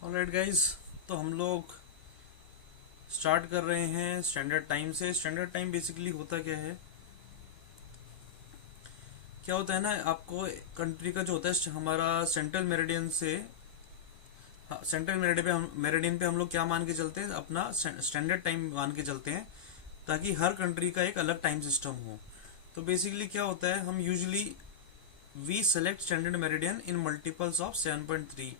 Alright guys, तो हम लोग स्टार्ट कर रहे हैं स्टैंडर्ड टाइम से। स्टैंडर्ड टाइम बेसिकली होता क्या है, क्या होता है ना, आपको कंट्री का जो होता है हमारा सेंट्रल मेरिडियन से, सेंट्रल मेरिडियन पे हम लोग क्या मान के चलते हैं, अपना स्टैंडर्ड टाइम मान के चलते हैं, ताकि हर कंट्री का एक अलग टाइम सिस्टम हो। तो बेसिकली क्या होता है, हम usually we select standard meridian in multiples of 7.3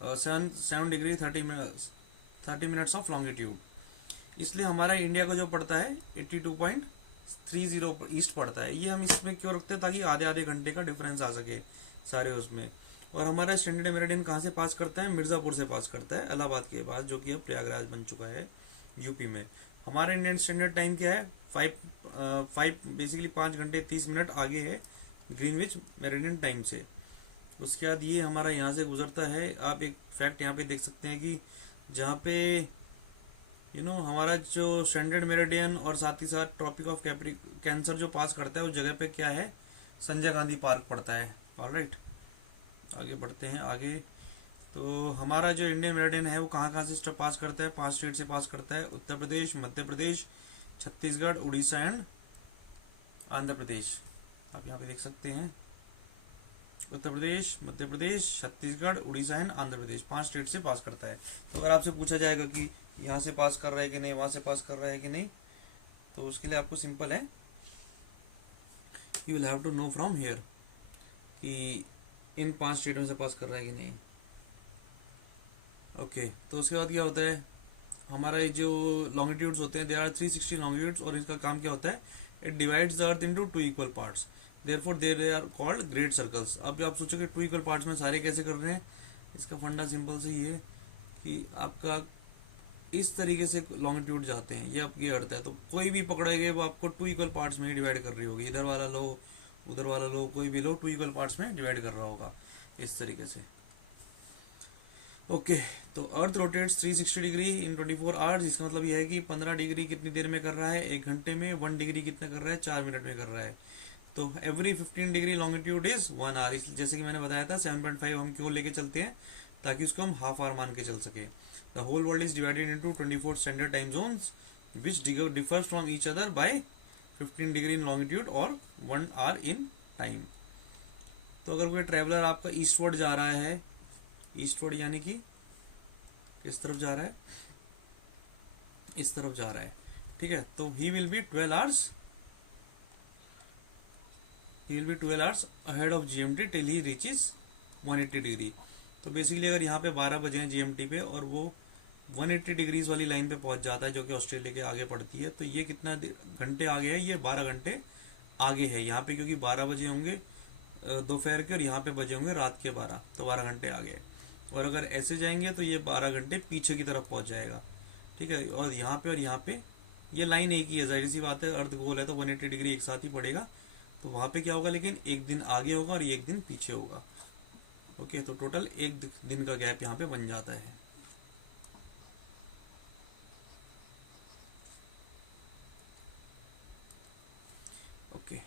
7 degree 30 minutes of longitude. इसलिए हमारा इंडिया का जो पड़ता है 82.30 ईस्ट पड़ता है। ये हम इसमें क्यों रखते हैं, ताकि आधे आधे घंटे का डिफरेंस आ सके सारे उसमें। और हमारा स्टैंडर्ड मेरिडियन कहाँ से पास करता है, मिर्जापुर से पास करता है, इलाहाबाद के पास, जो कि अब प्रयागराज बन चुका है यूपी में। हमारा इंडियन स्टैंडर्ड टाइम क्या है, 5 बेसिकली 5 घंटे 30 मिनट आगे है ग्रीनविच मेरिडियन टाइम से। उसके बाद ये हमारा यहाँ से गुजरता है। आप एक फैक्ट यहाँ पे देख सकते हैं कि जहाँ पे हमारा जो स्टैंडर्ड मेरिडियन और साथ ही साथ ट्रॉपिक ऑफ कैंसर जो पास करता है, उस जगह पे क्या है, संजय गांधी पार्क पड़ता है। ऑलराइट, आगे बढ़ते हैं आगे। तो हमारा जो इंडियन मेरिडियन है वो कहाँ कहाँ से पास करता है, 5 स्टेट से पास करता है, उत्तर प्रदेश, मध्य प्रदेश, छत्तीसगढ़, उड़ीसा एंड आंध्र प्रदेश। आप यहाँ पे देख सकते हैं, उत्तर प्रदेश, मध्य प्रदेश, छत्तीसगढ़, उड़ीसा एंड आंध्र प्रदेश, 5 स्टेट से पास करता है। तो अगर आपसे पूछा जाएगा कि यहाँ से पास कर रहा है कि नहीं, वहां से पास कर रहा है कि नहीं, तो उसके लिए आपको सिंपल है, you will have to know from here कि इन 5 स्टेटों से पास कर रहा है कि नहीं। ओके, तो उसके बाद क्या होता है, हमारा ये जो लॉन्गिट्यूड्स होते हैं, देयर आर 360 लॉन्गिट्यूड्स, और इसका काम क्या होता है, it divides the earth into 2 equal parts, therefore they are called great circles. अब आप सोचोगे 2 इक्वल पार्ट्स में सारे कैसे कर रहे हैं, इसका फंडा सिंपल से ये है कि आपका इस तरीके से लॉन्गिट्यूड जाते हैं, ये आपकी अर्थ है, तो कोई भी पकड़ेगा वो आपको 2 इक्वल पार्ट्स में ही डिवाइड कर रही होगी। इधर वाला लो, उधर वाला लो, कोई भी लो, 2 इक्वल पार्ट्स में डिवाइड कर रहा होगा इस तरीके से। ओके, तो अर्थ रोटेट्स 360 डिग्री इन 24 आवर्स। इसका मतलब यह है कि 15 डिग्री कितनी देर में कर रहा है, 1 घंटे में। 1 डिग्री कितना कर रहा है, 4 मिनट में कर रहा है। तो every 15 degree longitude is 1 hour. जैसे कि मैंने बताया था 7.5 हम क्यों लेके चलते हैं, ताकि उसको हम हाफ आवर मान के चल सके। The whole world is divided into 24 standard time zones which differs from each other by 15 degree in longitude और 1 आवर इन टाइम। तो अगर कोई ट्रेवलर आपका ईस्टवर्ड जा रहा है, ईस्टवर्ड यानी कि किस तरफ जा रहा है, इस तरफ जा रहा है, ठीक है, तो he will be 12 hours ahead of GMT till he reaches 180 degree. तो बेसिकली अगर यहाँ पे 12 बजे हैं जीएमटी पे और वो 180 डिग्रीज वाली लाइन पे पहुंच जाता है, जो कि ऑस्ट्रेलिया के आगे पड़ती है, तो ये कितना घंटे आगे है, ये 12 घंटे आगे है यहाँ पे, क्योंकि 12 बजे होंगे दोपहर के, और यहाँ पे बजे होंगे रात के 12, तो 12 घंटे आगे है। और अगर ऐसे जाएंगे तो ये 12 घंटे पीछे की तरफ पहुंच जाएगा, ठीक है। और यहाँ पे ये लाइन एक ही है, जाहिर सी बात है, अर्थ गोल है तो 180 डिग्री एक साथ ही पड़ेगा। तो वहां पे क्या होगा, लेकिन एक दिन आगे होगा और एक दिन पीछे होगा। ओके, तो टोटल एक दिन का गैप यहाँ पे बन जाता है। ओके,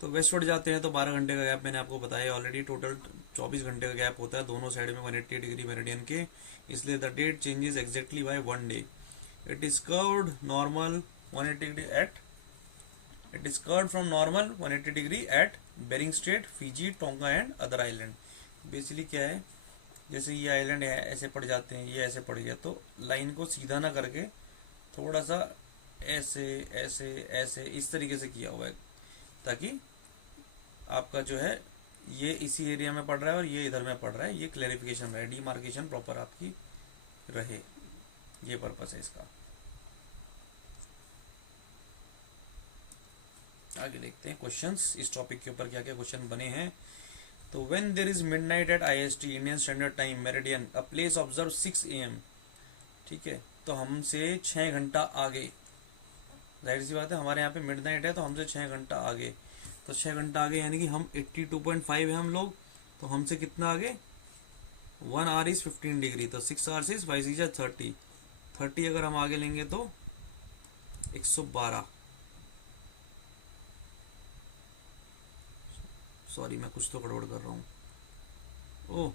तो वेस्टवर्ड जाते हैं तो 12 घंटे का गैप मैंने आपको बताया ऑलरेडी। टोटल 24 घंटे का गैप होता है दोनों साइड में 180 डिग्री मेरिडियन के। इसलिए the date changes exactly by 1 day. It is curved normal 180 degree at it is curved from normal 180 degree at Bering Strait, Fiji, Tonga and other island. Basically क्या है, जैसे ये आइलैंड है ऐसे पड़ जाते हैं, ये ऐसे पड़ गया, तो लाइन को सीधा ना करके थोड़ा सा ऐसे ऐसे ऐसे इस तरीके से किया हुआ है, ताकि आपका जो है ये इसी एरिया में पड़ रहा है और ये इधर में पड़ रहा है, ये क्लैरिफिकेशन रहे, डिमार्केशन प्रॉपर आपकी रहे, ये पर्पस है इसका। आगे देखते हैं क्वेश्चंस, इस टॉपिक के ऊपर क्या क्या क्वेश्चन बने हैं। तो when there is midnight at IST Indian standard time meridian a place observe 6 AM, ठीक है, तो हमसे 6 घंटा आगे, जाहिर सी बात है हमारे यहाँ पे मिडनाइट है तो हमसे 6 घंटा आगे, तो 6 घंटा आगे यानी कि हम 82.5 है हम लोग, तो हमसे कितना आगे, 1 आवर इज 15 डिग्री, तो 6 आवर्स इज 5 इज 30, 30 अगर हम आगे लेंगे तो 112, सॉरी मैं कुछ तो गड़बड़ कर रहा हूँ, ओह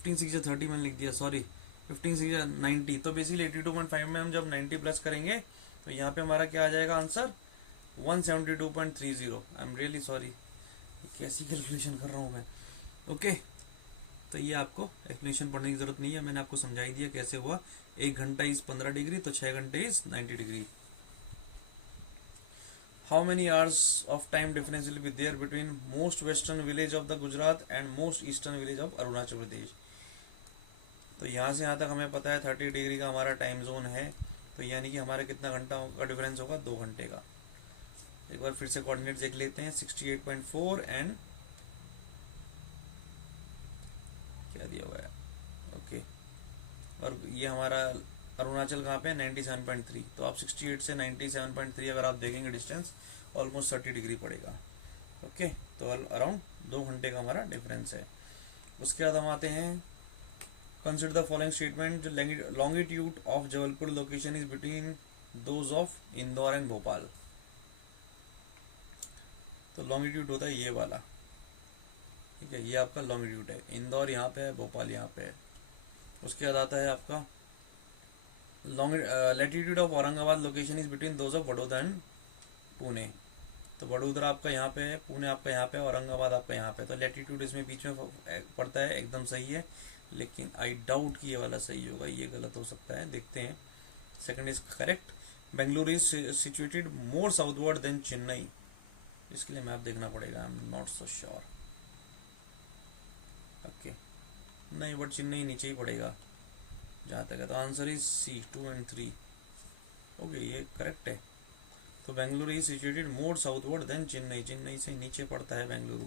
15 6 30 मैंने लिख दिया, सॉरी 15 6 90। तो बेसिकली 82.5 में हम जब 90 प्लस करेंगे तो यहाँ पे हमारा क्या आ जाएगा answer 172.30। I am really sorry, कैसी कैलकुलेशन कर रहा हूँ मैं। ओके, तो ये आपको एक्सप्लेनेशन पढ़ने की जरूरत नहीं है, मैंने आपको समझा ही दिया कैसे हुआ। 1 घंटा इज 15 डिग्री, तो 6 घंटे is 90 degree. How many hours of time difference will be there between most western village of the Gujarat and most eastern village of Arunachal Pradesh. तो यहाँ से यहाँ तक हमें पता है 30 डिग्री का हमारा टाइम जोन है, तो यानी कि हमारा कितना घंटा का डिफरेंस होगा, 2 घंटे का। एक बार फिर से कोऑर्डिनेट देख लेते हैं, 68.4 एंड क्या दिया हुआ है, ओके। और ये हमारा अरुणाचल कहाँ पे है, 97.3। तो आप 68 से 97.3 अगर आप देखेंगे डिस्टेंस, ऑलमोस्ट 30 डिग्री पड़ेगा। ओके, तो अराउंड 2 घंटे का हमारा डिफरेंस है। उसके बाद हम आते हैं, consider the following statement, longitude of Jabalpur location is between those of Indore and Bhopal. तो लॉन्गिट्यूड होता है ये वाला, ठीक है, ये आपका लॉन्गिट्यूड है। इंदौर यहाँ पे है, भोपाल यहाँ पे है। उसके बाद आता है आपका latitude of Aurangabad location is between those of Vadodara and Pune. तो वडोदरा आपका यहाँ पे है, पुणे आपका यहाँ पे है, औरंगाबाद आपका यहाँ पे। तो लैटिट्यूड इसमें बीच में पड़ता है, एकदम सही है, लेकिन आई डाउट कि ये वाला सही होगा, ये गलत हो सकता है, देखते हैं। Second is correct. Bengaluru is situated more southward than Chennai. इसके लिए मैप देखना पड़ेगा, I am not so sure. Okay, नहीं, बट चेन्नई नीचे ही पड़ेगा जहाँ तक है। तो आंसर इज सी, 2 और 3। ओके, ये करेक्ट है। तो Bengaluru is situated more southward than Chennai, Chennai से नीचे पड़ता है बेंगलुरु।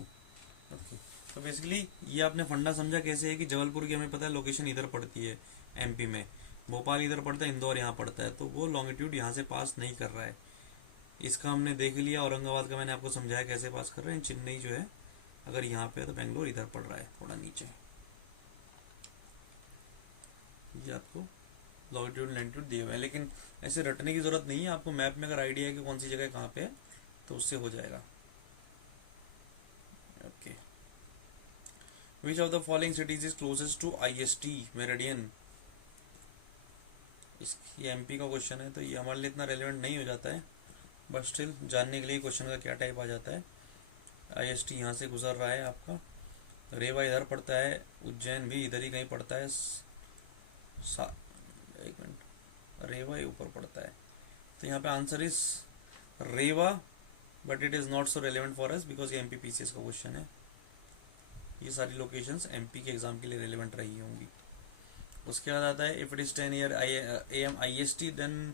ओके, तो बेसिकली ये आपने फंडा समझा कैसे है कि जबलपुर की हमें पता है लोकेशन इधर पड़ती है एमपी में, भोपाल इधर पड़ता है, इंदौर यहाँ पड़ता है, तो वो लॉन्गिट्यूड यहाँ से पास नहीं कर रहा है। इसका हमने देख लिया। औरंगाबाद का मैंने आपको समझाया कैसे पास कर रहे हैं। चेन्नई जो है अगर यहाँ पे है तो बेंगलोर इधर पड़ रहा है, थोड़ा नीचे। ये आपको लॉन्गिट्यूड लैटिट्यूड दिए हुए हैं, लेकिन ऐसे रटने की जरूरत नहीं है। आपको मैप में अगर आइडिया है कि कौन सी जगह कहाँ पे है तो उससे हो जाएगा। Okay, which of the following cities is closest to IST meridian. ये एमपी का क्वेश्चन है, तो ये हमारे लिए इतना रेलिवेंट नहीं हो जाता है, बट स्टिल जानने के लिए क्वेश्चन का क्या टाइप आ जाता है। आईएसटी यहाँ से गुजर रहा है आपका, रेवा इधर पड़ता है, उज्जैन भी इधर ही कहीं पड़ता है, एक मिनट, रेवा ही ऊपर पड़ता है। तो यहाँ पे answer is Rewa, but it is not so relevant for us because ये एमपी पीसीएस का क्वेश्चन है। ये सारी लोकेशंस एमपी के एग्जाम के लिए रेलिवेंट रही होंगी। उसके बाद आता है, if it is 10 year AM IST then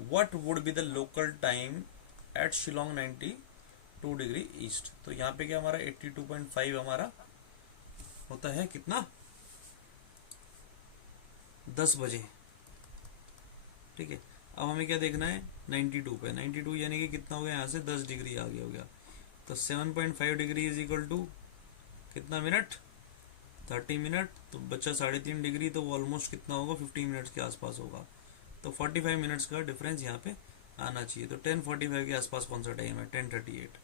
what would be the local time at Shillong 92 degree east. तो यहाँ पे क्या हमारा 82.5 हमारा होता है, कितना, 10 बजे, ठीक है। अब हमें क्या देखना है, 92 पे, 92 यानी कि कितना हो गया, यहाँ से 10 डिग्री आगे हो गया। तो 7.5 डिग्री इज इक्वल टू कितना मिनट, 30 मिनट। तो बच्चा 3.5 डिग्री, तो वो ऑलमोस्ट कितना होगा, 15 मिनट्स के आसपास होगा। तो 45 मिनट्स का डिफरेंस यहाँ पे आना चाहिए। तो 10:45 के आसपास कौन सा टाइम है, 10:38।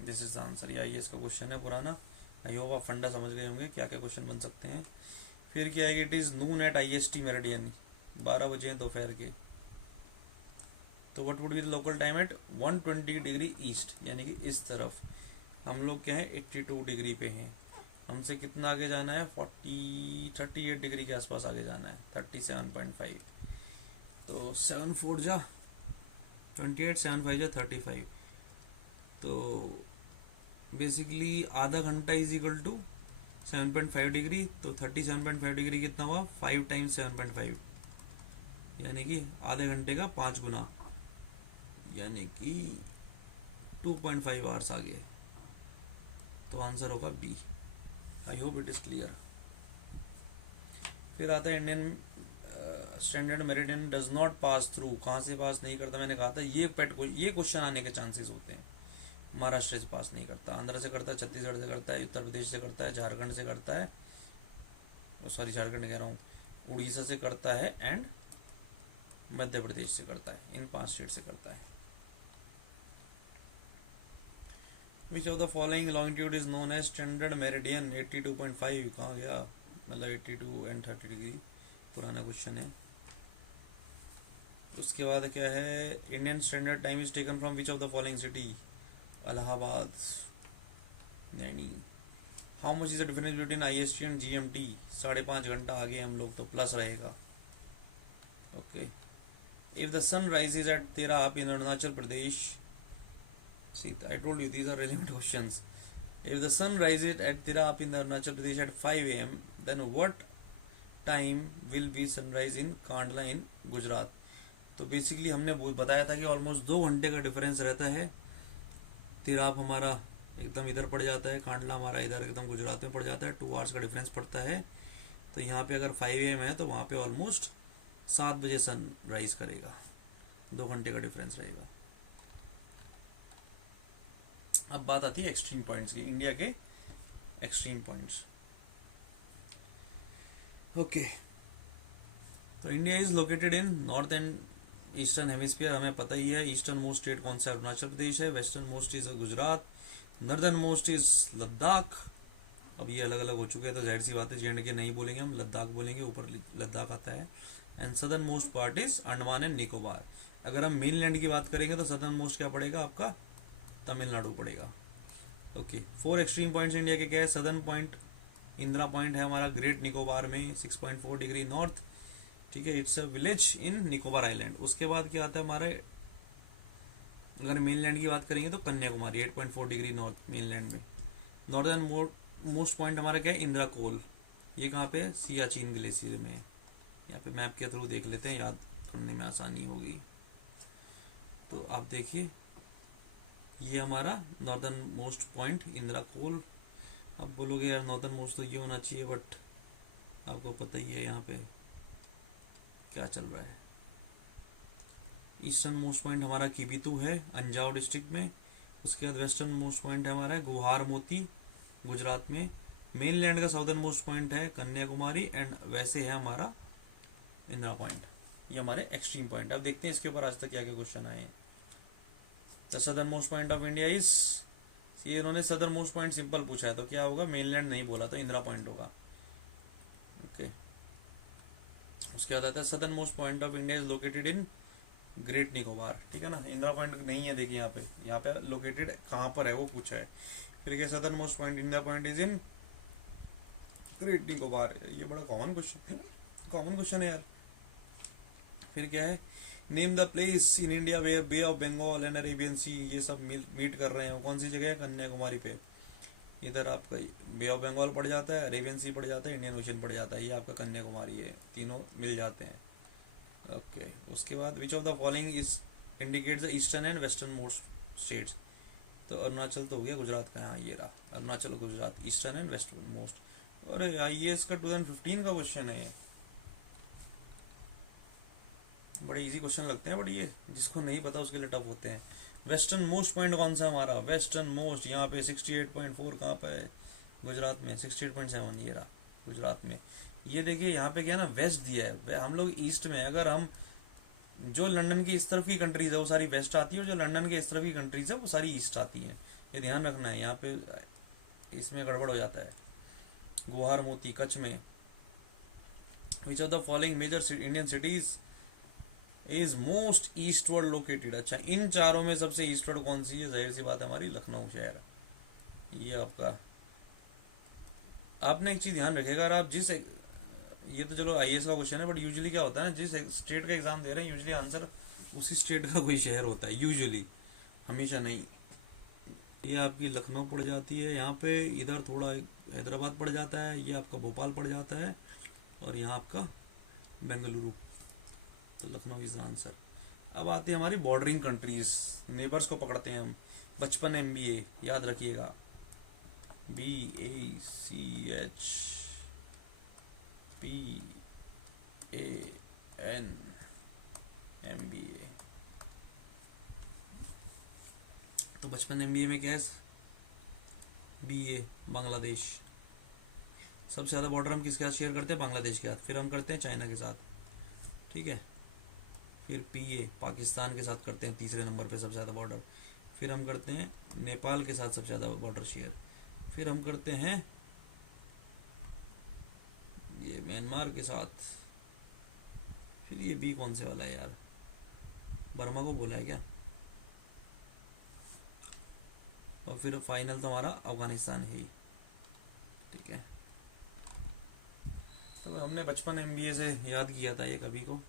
This is the answer. ये आईएएस का क्वेश्चन है पुराना। आई होप आप फंडा समझ गए होंगे क्या क्या क्वेश्चन बन सकते हैं। फिर क्या है, it is noon at IST meridian, 12 बजे हैं दोपहर के। तो what would be the local time at 120 degree east, यानी कि इस तरफ। हम लोग क्या है 82 डिग्री पे हैं, हमसे कितना आगे जाना है, 38 डिग्री के आसपास आगे जाना है, 37.5। तो 7 4 जा 28, 7 5 जा 35। तो बेसिकली आधा घंटा इज इक्वल टू 7.5 डिग्री। तो 37.5 डिग्री कितना हुआ, 5 टाइम्स 7.5, यानी कि आधे घंटे का 5 गुना, यानी कि 2.5 आवर्स आगे। तो आंसर होगा B. I hope it is clear. फिर आता है Indian standard meridian does not pass through, कहाँ से पास नहीं करता। मैंने कहा था ये क्वेश्चन आने के चांसेस होते हैं। महाराष्ट्र से पास नहीं करता, आंध्र से करता है, छत्तीसगढ़ से करता है, उत्तर प्रदेश से करता है, झारखंड से करता है, सॉरी झारखंड कह रहा हूँ, उड़ीसा से करता है एंड मध्य प्रदेश से करता है। इन 5 स्टेट से करता है। Which of the following longitude is known as standard meridian 82.5, कहाँ गया, मतलब 82 एंड 30 डिग्री, पुराना क्वेश्चन है। उसके बाद क्या है, Indian standard time is taken from which of the following city, Allahabad, Naini. How much is the difference between IST and GMT, 5.5 घंटा आगे हम लोग, तो प्लस रहेगा। Okay, if the sun rises at Tirap in Arunachal Pradesh, see I told you these are relevant questions. If the sun rises at Tirap in the Arunachal Pradesh at 5 a.m., then what time will be sunrise in Kandla in Gujarat? तो basically हमने बताया था कि almost 2 घंटे का difference रहता है। तिराप हमारा एकदम इधर पड़ जाता है, कांडला हमारा इधर एकदम गुजरात में पड़ जाता है, 2 आवर्स का डिफरेंस पड़ता है। तो यहाँ पे अगर 5 AM है तो वहाँ पे ऑलमोस्ट 7 बजे सन राइज करेगा, 2 घंटे का डिफरेंस रहेगा। अब बात आती है एक्सट्रीम पॉइंट्स की, इंडिया के एक्सट्रीम पॉइंट्स। ओके, तो India is located in north and eastern hemisphere, हमें पता ही है। ईस्टर्न मोस्ट स्टेट कौन सा है, अरुणाचल प्रदेश है। Western most is Gujarat, northern most is Ladakh. अब ये अलग अलग हो चुके हैं तो जाहिर सी बात है J&K नहीं बोलेंगे हम, लद्दाख बोलेंगे, ऊपर लद्दाख आता है। And southern most part is Andaman and Nicobar. अगर हम मेन लैंड की बात करेंगे तो सदर्न मोस्ट क्या पड़ेगा आपका, तमिलनाडु पड़ेगा। ओके, 4 एक्सट्रीम पॉइंट्स इंडिया के क्या है, सदर्न पॉइंट इंदिरा पॉइंट है हमारा ग्रेट निकोबार में 6.4 डिग्री नॉर्थ, ठीक है, it's a village in Nicobar island. उसके बाद क्या आता है हमारे, अगर मेनलैंड की बात करेंगे तो कन्याकुमारी 8.4 डिग्री नॉर्थ मेनलैंड में। नॉर्दर्न मोस्ट पॉइंट हमारा क्या है, इंदिरा कोल, ये कहाँ पे, सियाचिन ग्लेशियर में। यहाँ पे मैप के थ्रू देख लेते हैं, याद करने में आसानी होगी। तो आप देखिए ये हमारा नॉर्दर्न मोस्ट पॉइंट इंदिरा कोल। अब बोलोगे यार नॉर्दर्न मोस्ट तो ये होना चाहिए, बट आपको पता ही है यहाँ पे क्या चल रहा है। ईस्टर्न मोस्ट पॉइंट हमारा किबितू है अंजाव डिस्ट्रिक्ट में। उसके बाद वेस्टर्न मोस्ट पॉइंट है हमारा गुहार मोती गुजरात में। मेनलैंड का साउदर्न मोस्ट पॉइंट है कन्याकुमारी, एंड वैसे है हमारा इंदिरा पॉइंट। ये हमारे एक्सट्रीम पॉइंट। अब देखते हैं इसके ऊपर आज तक क्या क्या क्वेश्चन आए हैं। The southern most point of India is, ये इन्होंने सदर्न मोस्ट पॉइंट सिंपल पूछा है तो क्या होगा, मेनलैंड नहीं बोला तो इंदिरा पॉइंट होगा। ओके, उसके बाद आता है southern most point of India is located in great Nicobar, ठीक है ना, इंदिरा पॉइंट नहीं है, देखिए यहाँ पे लोकेटेड कहाँ पर है वो पूछा है। फिर क्या, southern most point India point is in great Nicobar, ये बड़ा कॉमन क्वेश्चन है यार। फिर क्या है, name the place in India where bay of Bengal and Arabian sea ये सब मीट कर रहे हैं, कौन सी जगह है, कन्याकुमारी पे। इधर आपका बे ऑफ बंगाल पड़ जाता है, अरेबियन सी पड़ जाता है, इंडियन ओशन पड़ जाता है, ये आपका कन्याकुमारी है, तीनों मिल जाते हैं। ओके, उसके बाद विच of the following is indicate the eastern and western most states, तो अरुणाचल तो हो गया, गुजरात का, हाँ ये रहा अरुणाचल और Gujarat, eastern and western most. और IAS का 2015 का क्वेश्चन है, बड़े इजी क्वेश्चन लगते हैं, बट ये जिसको नहीं पता उसके लिए टफ होते हैं। वेस्टर्न मोस्ट पॉइंट कौन सा हमारा, वेस्टर्न मोस्ट यहाँ पे 68.4 कहाँ पे है, गुजरात में 68.7, ये रहा गुजरात में। ये देखिए यहाँ पे क्या है ना, वेस्ट दिया है, हम लोग ईस्ट में, अगर हम जो लंदन की इस तरफ की कंट्रीज है वो सारी वेस्ट आती है, और जो लंदन के इस तरफ की कंट्रीज है वो सारी ईस्ट आती है, ये ध्यान रखना है, यहाँ पे इसमें गड़बड़ हो जाता है। गुहार मोती कच्छ में। Which of the following major Indian cities is most eastward located, अच्छा इन चारों में सबसे ईस्टवर्ड कौन सी है, जाहिर सी बात है हमारी लखनऊ शहर। ये आपका, आपने एक चीज ध्यान रखेगा, अगर आप जिस, ये तो चलो IAS का क्वेश्चन है, बट यूजुअली क्या होता है ना, जिस स्टेट का एग्जाम दे रहे हैं यूजुअली आंसर उसी स्टेट का कोई शहर होता है, यूजुअली, हमेशा नहीं। ये आपकी लखनऊ पड़ जाती है यहाँ पे, इधर थोड़ा हैदराबाद पड़ जाता है, ये आपका भोपाल पड़ जाता है, और यहाँ आपका बेंगलुरु, तो लखनऊ इज आंसर। अब आती है हमारी बॉर्डरिंग कंट्रीज, नेबर्स को पकड़ते हैं हम। बचपन MBA याद रखिएगा, BACHPAN MBA। तो बचपन MBA में क्या है, BA बांग्लादेश। सबसे ज़्यादा बॉर्डर हम किसके साथ शेयर करते हैं, बांग्लादेश के साथ, फिर हम करते हैं चाइना के साथ, ठीक है। फिर PA पाकिस्तान के साथ करते हैं तीसरे नंबर पे सबसे ज़्यादा बॉर्डर। फिर हम करते हैं नेपाल के साथ सबसे ज़्यादा बॉर्डर शेयर। फिर हम करते हैं म्यांमार के साथ, फिर ये बी कौन से वाला है यार, बर्मा को बोला है क्या, और फिर फाइनल तो हमारा अफगानिस्तान है ही। ठीक है, तो हमने बचपन MBA से याद किया था ये, कभी को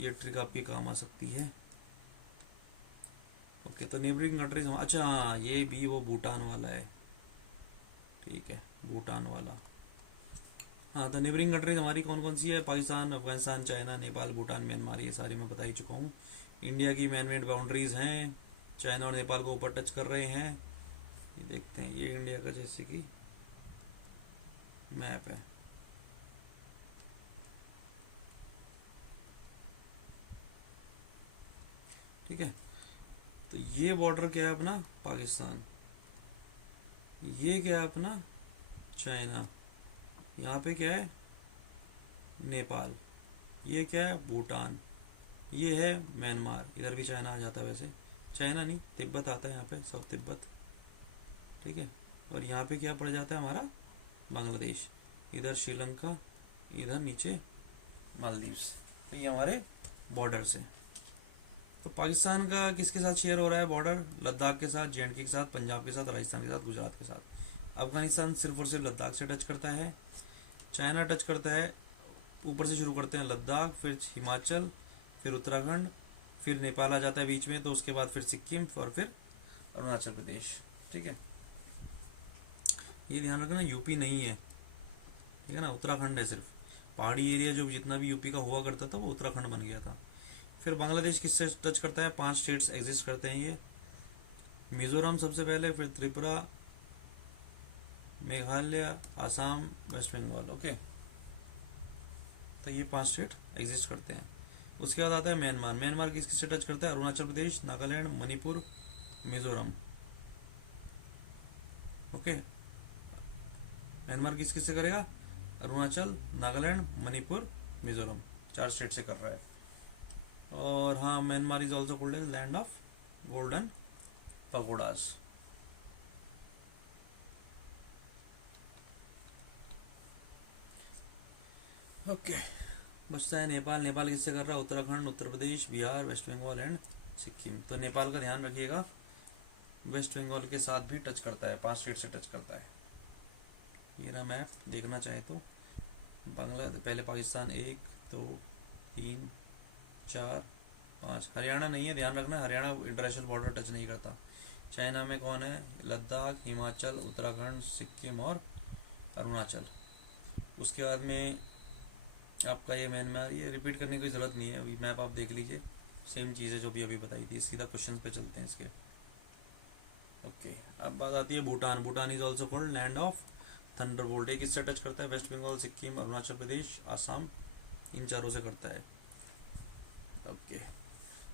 ये ट्रिक आपके काम आ सकती है। ओके, तो नेबरिंग कंट्रीज, अच्छा हाँ ये भी वो भूटान वाला है। ठीक है, भूटान वाला। हाँ, तो नेबरिंग कंट्रीज हमारी कौन कौन सी है, पाकिस्तान, अफगानिस्तान, चाइना, नेपाल, भूटान, म्यांमार, ये सारी मैं बता ही चुका हूँ। इंडिया की मैन मेड बाउंड्रीज हैं, चाइना और नेपाल को ऊपर टच कर रहे हैं। ये देखते हैं, ये इंडिया का जैसे कि मैप है। ठीक है, तो ये बॉर्डर क्या है अपना पाकिस्तान, ये क्या है अपना चाइना, यहाँ पे क्या है नेपाल, ये क्या है भूटान, ये है म्यांमार, इधर भी चाइना आ जाता है, वैसे चाइना नहीं तिब्बत आता है यहाँ पे, साउथ तिब्बत। ठीक है, और यहाँ पे क्या पड़ जाता है हमारा बांग्लादेश, इधर श्रीलंका, इधर नीचे मालदीव्स। तो ये हमारे बॉर्डर से। तो पाकिस्तान का किसके साथ शेयर हो रहा है बॉर्डर, लद्दाख के साथ, JNK के साथ, पंजाब के साथ, राजस्थान के साथ, गुजरात के साथ। अफगानिस्तान सिर्फ और सिर्फ लद्दाख से टच करता है। चाइना टच करता है, ऊपर से शुरू करते हैं लद्दाख, फिर हिमाचल, फिर उत्तराखंड, फिर नेपाल आ जाता है बीच में, तो उसके बाद फिर सिक्किम और फिर अरुणाचल प्रदेश। ठीक है, ये ध्यान रखना यूपी नहीं है, ठीक है ना, उत्तराखंड है सिर्फ। पहाड़ी एरिया जो जितना भी यूपी का हुआ करता था वो उत्तराखंड बन गया था। फिर बांग्लादेश किससे टच करता है, 5 स्टेट्स एग्जिस्ट करते हैं ये, मिजोरम सबसे पहले, फिर त्रिपुरा, मेघालय, आसाम, वेस्ट बंगाल। ओके, तो ये 5 स्टेट एग्जिस्ट करते हैं। उसके बाद आता है म्यांमार। म्यांमार किससे टच करता है, अरुणाचल प्रदेश, नागालैंड, मणिपुर, मिजोरम। ओके, म्यांमार किससे करेगा, अरुणाचल, नागालैंड, मणिपुर, मिजोरम, 4 स्टेट से कर रहा है। और हाँ, Myanmar is also called as land of golden pagodas. Okay, बचता है नेपाल। नेपाल किससे कर रहा है, उत्तराखंड, उत्तर प्रदेश, बिहार, वेस्ट बंगाल एंड सिक्किम। तो नेपाल का ध्यान रखिएगा, वेस्ट बंगाल के साथ भी टच करता है, 5 स्टेट से टच करता है। ये रहा मैप, देखना चाहे तो। पहले पाकिस्तान 1 2 3 4 5, हरियाणा नहीं है, ध्यान रखना, हरियाणा इंटरनेशनल बॉर्डर टच नहीं करता। चाइना में कौन है, लद्दाख, हिमाचल, उत्तराखंड, सिक्किम और अरुणाचल। उसके बाद में आपका ये म्यांमार, ये रिपीट करने की ज़रूरत नहीं है, अभी मैप आप देख लीजिए, सेम चीज़ है जो भी अभी बताई थी। सीधा क्वेश्चन पे चलते हैं इसके। ओके, अब बात आती है Bhutan. Bhutan is also called land of thunderbolt. एक इससे टच करता है, वेस्ट बंगाल, सिक्किम, अरुणाचल प्रदेश, आसाम, इन चारों से करता है। Okay,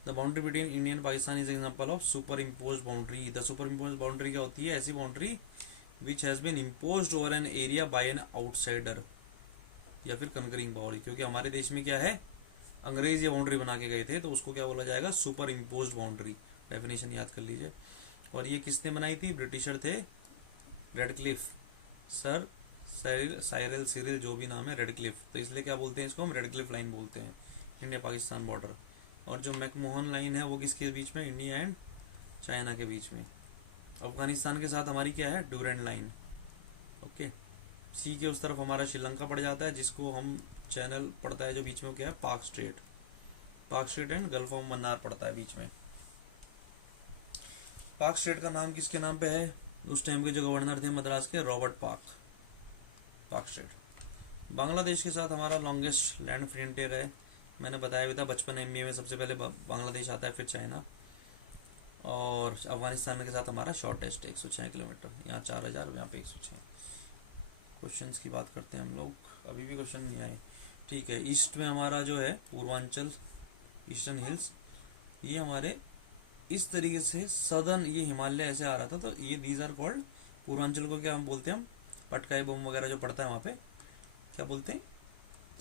the boundary between India and Pakistan is example of superimpose boundary. The superimpose boundary क्या होती है, ऐसी boundary which has been imposed over an area by an outsider या फिर कंकरिंग पावर। क्योंकि हमारे देश में क्या है, अंग्रेज ये बाउंड्री बना के गए थे, तो उसको क्या बोला जाएगा, सुपर इम्पोज्ड बाउंड्री। डेफिनेशन याद कर लीजिए। और ये किसने बनाई थी, ब्रिटिशर थे, रेडक्लिफ, सर साइरल सिरिल, जो भी नाम है, रेडक्लिफ। तो इसलिए क्या बोलते हैं इसको, हम रेडक्लिफ लाइन बोलते हैं, इंडिया पाकिस्तान बॉर्डर। और जो मैकमोहन लाइन है वो किसके बीच में, इंडिया एंड चाइना के बीच में। अफगानिस्तान के साथ हमारी क्या है, डूरेंट लाइन। ओके, सी के उस तरफ हमारा श्रीलंका पड़ जाता है, जिसको हम चैनल पड़ता है जो बीच में, क्या है, पाक स्ट्रेट। पाक straight and gulf of Mannar पड़ता है बीच में। पाक स्ट्रेट का नाम किसके नाम पे है, उस टाइम के जो गवर्नर थे मद्रास के, रॉबर्ट पाक। पाक स्ट्रेट। बांग्लादेश के साथ हमारा लॉन्गेस्ट लैंड फ्रंटियर है, मैंने बताया भी था बचपन MBA में, सबसे पहले बांग्लादेश आता है, फिर चाइना। और अफगानिस्तान के साथ हमारा शॉर्टेस्ट 106 किलोमीटर, यहाँ 4000, यहाँ पे 106। क्वेश्चंस की बात करते हैं हम लोग, अभी भी क्वेश्चन नहीं आए। ठीक है, ईस्ट में हमारा जो है पूर्वांचल, ईस्टर्न हिल्स, ये हमारे इस तरीके से सदर्न, ये हिमालय ऐसे आ रहा था, तो ये दीज आर कॉल्ड, पूर्वांचल को क्या हम बोलते हैं, हम पटकाई बम वगैरह जो पड़ता है वहाँ पे क्या बोलते हैं,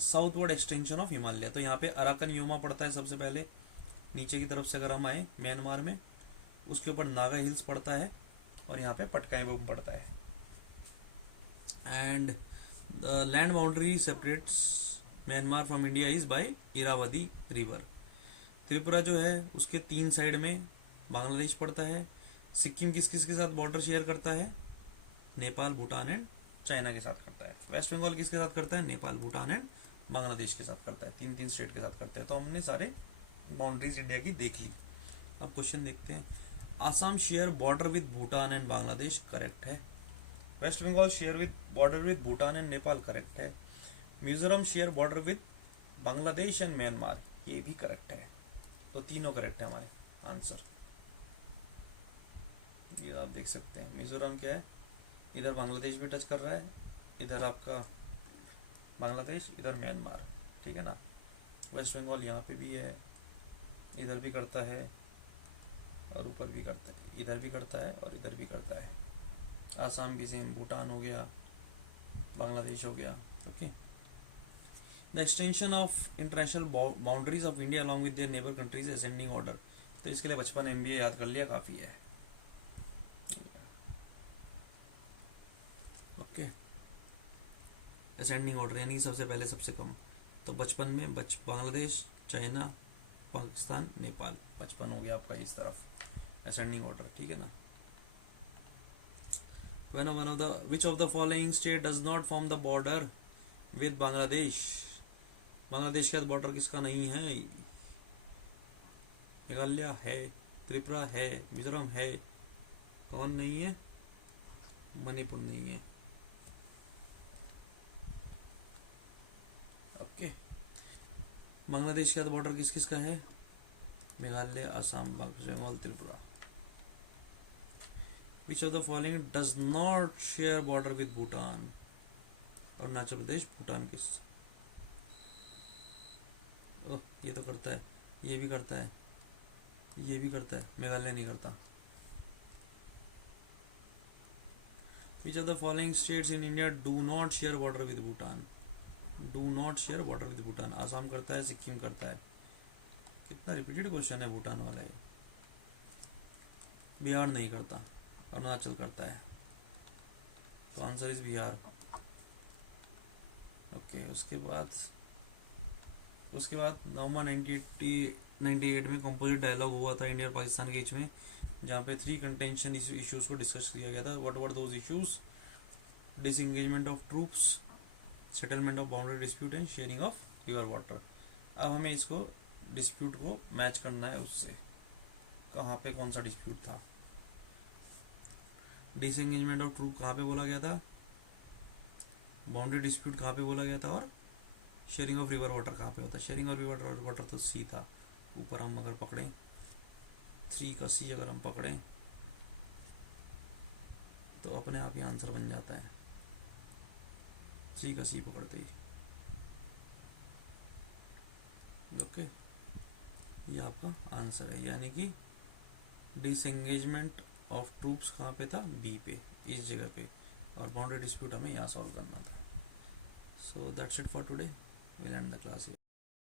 साउथवर्ड एक्सटेंशन ऑफ हिमालय। तो यहाँ पे अराकन योमा पड़ता है सबसे पहले, नीचे की तरफ से अगर हम आए म्यांमार में, उसके ऊपर नागा हिल्स पड़ता है, और यहाँ पे पटकाई बम पड़ता है। And the land boundary separates Myanmar from India is by Irrawaddy river. Tripura जो है उसके 3 साइड में बांग्लादेश पड़ता है। सिक्किम किस किस के साथ बॉर्डर शेयर करता है? नेपाल, भूटान एंड चाइना के साथ करता है। वेस्ट बंगाल किसके साथ करता है? नेपाल, भूटान एंड बांग्लादेश के साथ करता है। 3 स्टेट के साथ करते हैं। तो हमने सारे बाउंड्रीज इंडिया की देख ली। अब क्वेश्चन देखते हैं। Assam share border with Bhutan and Bangladesh, correct है। Waste Bengal share with border with Bhutan and Nepal, correct है। Mizoram share border with Bangladesh and Myanmar, ये भी करेक्ट है। तो तीनों करेक्ट है हमारे आंसर। ये आप देख सकते हैं। मिजोरम क्या है? इधर बांग्लादेश भी टच कर रहा है, इधर आपका बांग्लादेश, इधर म्यांमार, ठीक है ना। वेस्ट बंगाल यहाँ पे भी है, इधर भी करता है और ऊपर भी करता है, इधर भी करता है और इधर भी करता है। आसाम भी सेम, भूटान हो गया, बांग्लादेश हो गया। Okay. The extension of international boundaries of India along with their neighbour countries ascending order. तो इसके लिए बचपन MBA याद कर लिया, काफ़ी है। ओके। असेंडिंग ऑर्डर यानी सबसे पहले सबसे कम। तो बचपन में बांग्लादेश, चाइना, पाकिस्तान, नेपाल, 55 हो गया आपका इस तरफ असेंडिंग ऑर्डर, ठीक है ना। Which of the following state does not form the border with Bangladesh? Bangladesh का बॉर्डर किसका नहीं है? मेघालय है, त्रिपुरा है, मिजोरम है, कौन नहीं है? मणिपुर नहीं है। ओके। बांग्लादेश का बॉर्डर किस किस का है? Meghalaya, Assam, Bengal, Tripura. Which of the following does not share border with Bhutan? Arunachal Pradesh, Bhutan किस? ओह, ये तो करता है, ये भी करता है, ये भी करता है, मेघालय नहीं करता। Which of the following states in India do not share border with Bhutan? Do not share border with Bhutan। Assam करता है, सिक्किम करता है। कितना रिपीटेड क्वेश्चन है भूटान वाला है। बिहार नहीं करता, अरुणाचल करता है। तो आंसर इज बिहार। ओके। उसके बाद नवंबर 1998 में कंपोजिट डायलॉग हुआ था इंडिया और पाकिस्तान के बीच में, जहाँ पे 3 कंटेंशन इश्यूज को डिस्कस किया गया था। What were those issues? Disengagement of troops, settlement of boundary dispute and sharing of river water. अब हमें इसको डिस्प्यूट को मैच करना है उससे, कहाँ पे कौन सा डिस्प्यूट था। डिसएंगेजमेंट ऑफ ट्रूप कहाँ पे बोला गया था, बाउंड्री डिस्प्यूट कहाँ पे बोला गया था, और शेयरिंग ऑफ रिवर वाटर कहाँ पे होता है। शेयरिंग ऑफ रिवर वाटर तो सी था। ऊपर हम अगर पकड़ें 3 का C अगर हम पकड़ें तो अपने आप ही आंसर बन जाता है 3 का C पकड़ते ही। ओके, ये आपका आंसर है। यानी कि डिसएंगेजमेंट ऑफ ट्रूप्स कहाँ पे था? B पे, इस जगह पे, और बाउंड्री डिस्प्यूट हमें यहाँ सॉल्व करना था। So that's it for today, will and the class.